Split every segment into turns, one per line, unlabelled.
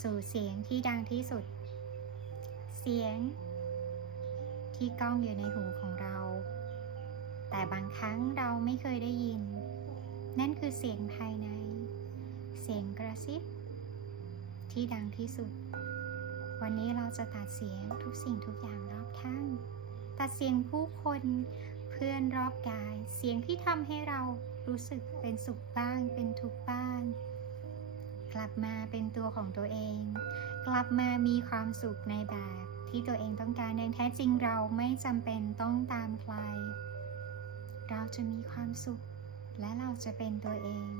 สู่เสียงที่ดังที่สุด เสียง ที่ก้องอยู่ในหูของเรา แต่บางครั้งเราไม่เคยได้ยิน นั่นคือเสียงภายใน เสียงกระซิบ ที่ดังที่สุด วันนี้เราจะตัดเสียงทุกสิ่งทุกอย่างรอบข้างตัดเสียงผู้คนเพื่อนรอบกาย เสียงที่ทำให้เรารู้สึกเป็นสุขบ้าง เป็นทุกข์บ้าง กลับมาเป็นตัวของตัวเอง กลับมามีความสุขในแบบที่ตัวเองต้องการอย่างแท้จริงเราไม่จำเป็นต้องตามใคร เราจะมีความสุข และเราจะเป็นตัวเอง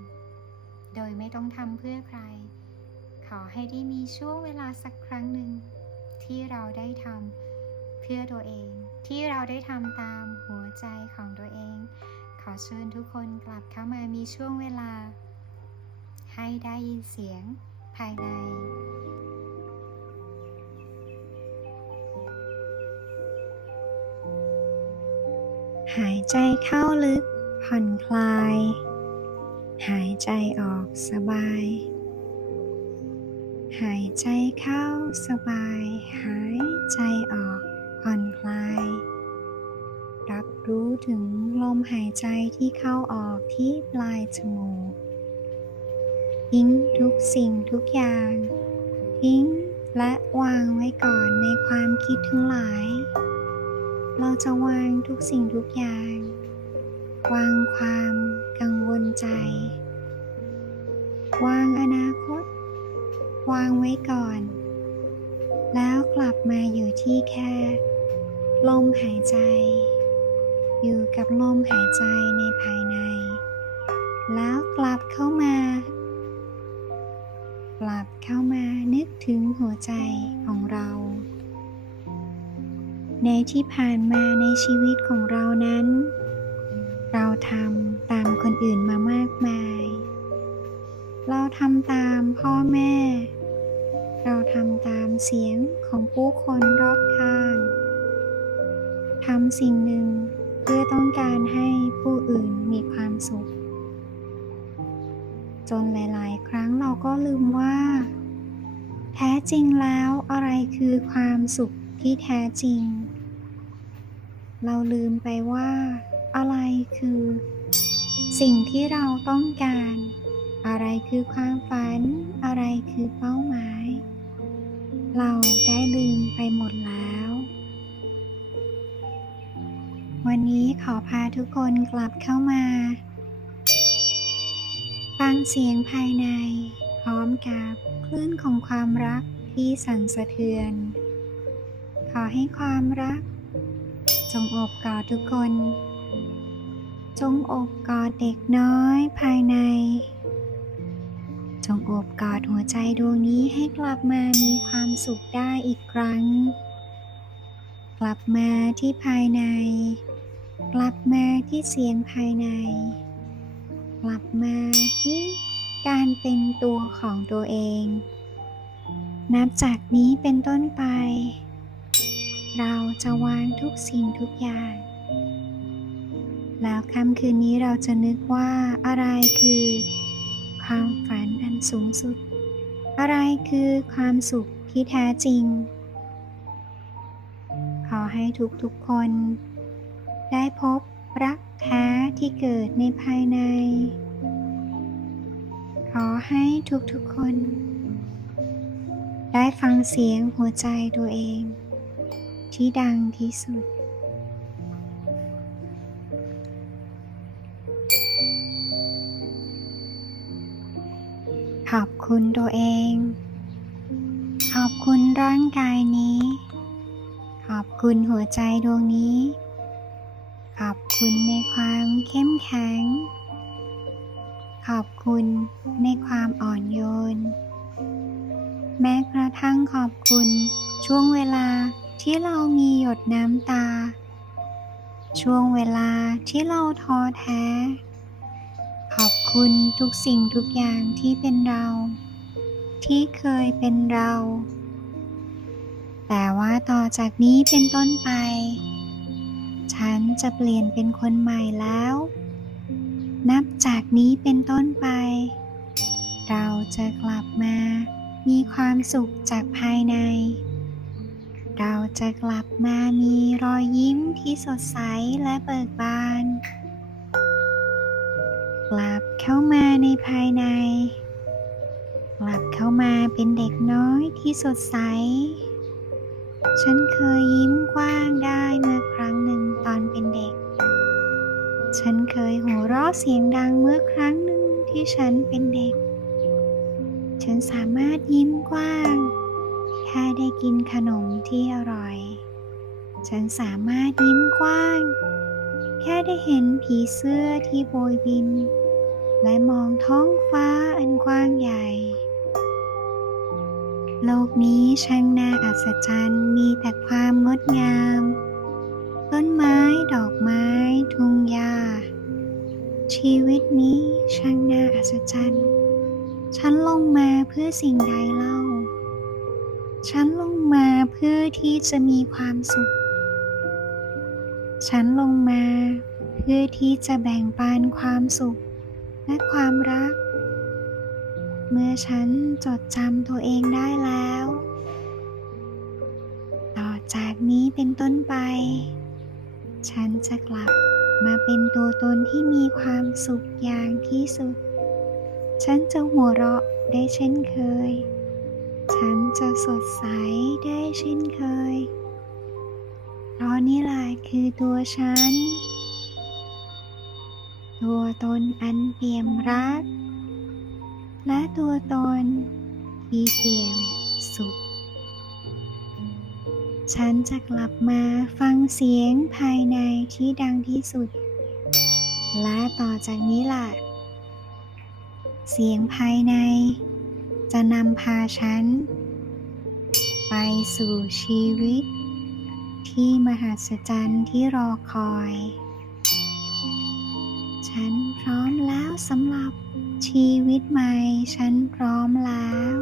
โดยไม่ต้องทำเพื่อใคร ขอให้ได้มีช่วงเวลาสักครั้งหนึ่ง ที่เราได้ทำเพื่อตัวเอง ที่เราได้ทำตามหัวใจของตัวเอง ขอเชิญทุกคนกลับเข้ามามีช่วงเวลา ให้ได้ยินเสียงภายใน หายใจเข้าลึกผ่อนคลาย หายใจออกสบาย หายใจเข้าสบาย หายใจออกผ่อนคลาย รับรู้ถึงลมหายใจที่เข้าออกที่ปลายจมูก ทิ้งทุกสิ่งทุกอย่าง ทิ้งและวางไว้ก่อนในความคิดทั้งหลาย เราจะวางทุกสิ่งทุกอย่าง วางความกังวลใจ วางอนาคต วางไว้ก่อน แล้วกลับมาอยู่ที่แค่ ลมหายใจ อยู่กับลมหายใจในภายใน แล้วกลับเข้ามา กลับเข้ามานึกถึงหัวใจของเรา ในที่ผ่านมาในชีวิตของเรานั้น เราทำตามคนอื่นมามากมาย เราทำตามพ่อแม่ เราทำตามเสียงของผู้คนรอบข้างทำสิ่งหนึ่งเพื่อต้องการให้ผู้อื่นมีความสุข จนหลาย ๆ ครั้งเราก็ลืมว่า แท้จริงแล้วอะไรคือความสุขที่แท้จริง เราลืมไปว่า อะไรคือ สิ่งที่เราต้องการ อะไรคือความฝัน อะไรคือเป้าหมาย เราได้ลืมไปหมดแล้ว วันนี้ขอพาทุกคนกลับเข้ามา ฟังเสียงภายใน พร้อมกับคลื่นของความรักที่สั่นสะเทือน ขอให้ความรัก จงอบกอดทุกคน จงอบกอดเด็กน้อยภายใน จงอบกอดหัวใจดวงนี้ให้กลับมามีความสุขได้อีกครั้ง กลับมาที่ภายใน กลับมาที่เสียงภายใน กลับมาที่การเป็นตัวของตัวเอง นับจากนี้เป็นต้นไป เราจะวางทุกสิ่งทุกอย่าง แล้วค่ำคืนนี้เราจะนึกว่าอะไรคือ ความฝันอันสูงสุด อะไรคือความสุขที่แท้จริง ขอให้ทุกๆคน ได้พบ รักแท้ที่เกิดในภายใน ขอให้ทุกๆคน ได้ฟังเสียงหัวใจตัวเอง ที่ดังที่สุดขอบคุณตัวเอง ขอบคุณร่างกายนี้ ขอบคุณหัวใจดวงนี้ คุณในความเข้มแข็ง ขอบคุณในความอ่อนโยน แม้กระทั่งขอบคุณช่วงเวลาที่เรามีหยดน้ำตา ช่วงเวลาที่เราท้อแท้ ขอบคุณทุกสิ่งทุกอย่างที่เป็นเรา ที่เคยเป็นเรา แต่ว่าต่อจากนี้เป็นต้นไป ฉันจะเปลี่ยนเป็นคนใหม่แล้ว นับจากนี้เป็นต้นไป เราจะกลับมา มีความสุขจากภายใน เราจะกลับมามีรอยยิ้มที่สดใสและเบิกบาน กลับเข้ามาในภายใน กลับเข้ามาเป็นเด็กน้อยที่สดใส ฉันเคยยิ้มกว้างได้เมื่อครั้งหนึ่งตอนเป็นเด็ก ฉันเคยหัวเราะเสียงดังเมื่อครั้งหนึ่งที่ฉันเป็นเด็ก ฉันสามารถยิ้มกว้าง แค่ได้กินขนมที่อร่อย ฉันสามารถยิ้มกว้าง แค่ได้เห็นผีเสื้อที่โบยบิน และมองท้องฟ้าอันกว้างใหญ่ โลกนี้ช่างน่าอัศจรรย์มีแต่ความงดงาม ต้นไม้ดอกไม้ ทุ่งหญ้า ชีวิตนี้ช่างน่าอัศจรรย์ ฉันลงมาเพื่อสิ่งใดเล่า ฉันลงมาเพื่อที่จะมีความสุข ฉันลงมาเพื่อที่จะแบ่งปันความสุขและความรัก เมื่อฉันจดจำตัวเองได้แล้ว ต่อจากนี้เป็นต้นไป ฉันจะกลับมาเป็นตัวตนที่มีความสุขอย่างที่สุด ฉันจะหัวเราะได้เช่นเคย ฉันจะสดใสได้เช่นเคย เพราะนี่แหละคือตัวฉัน ตัวตนอันเปี่ยมรัก และตัวตนที่เปี่ยมสุข ฉันจะกลับมาฟังเสียงภายในที่ดังที่สุด และต่อจากนี้ล่ะ เสียงภายใน จะนำพาฉัน ไปสู่ชีวิต ที่มหัศจรรย์ที่รอคอย ฉันพร้อมแล้วสำหรับชีวิตใหม่ ฉันพร้อมแล้ว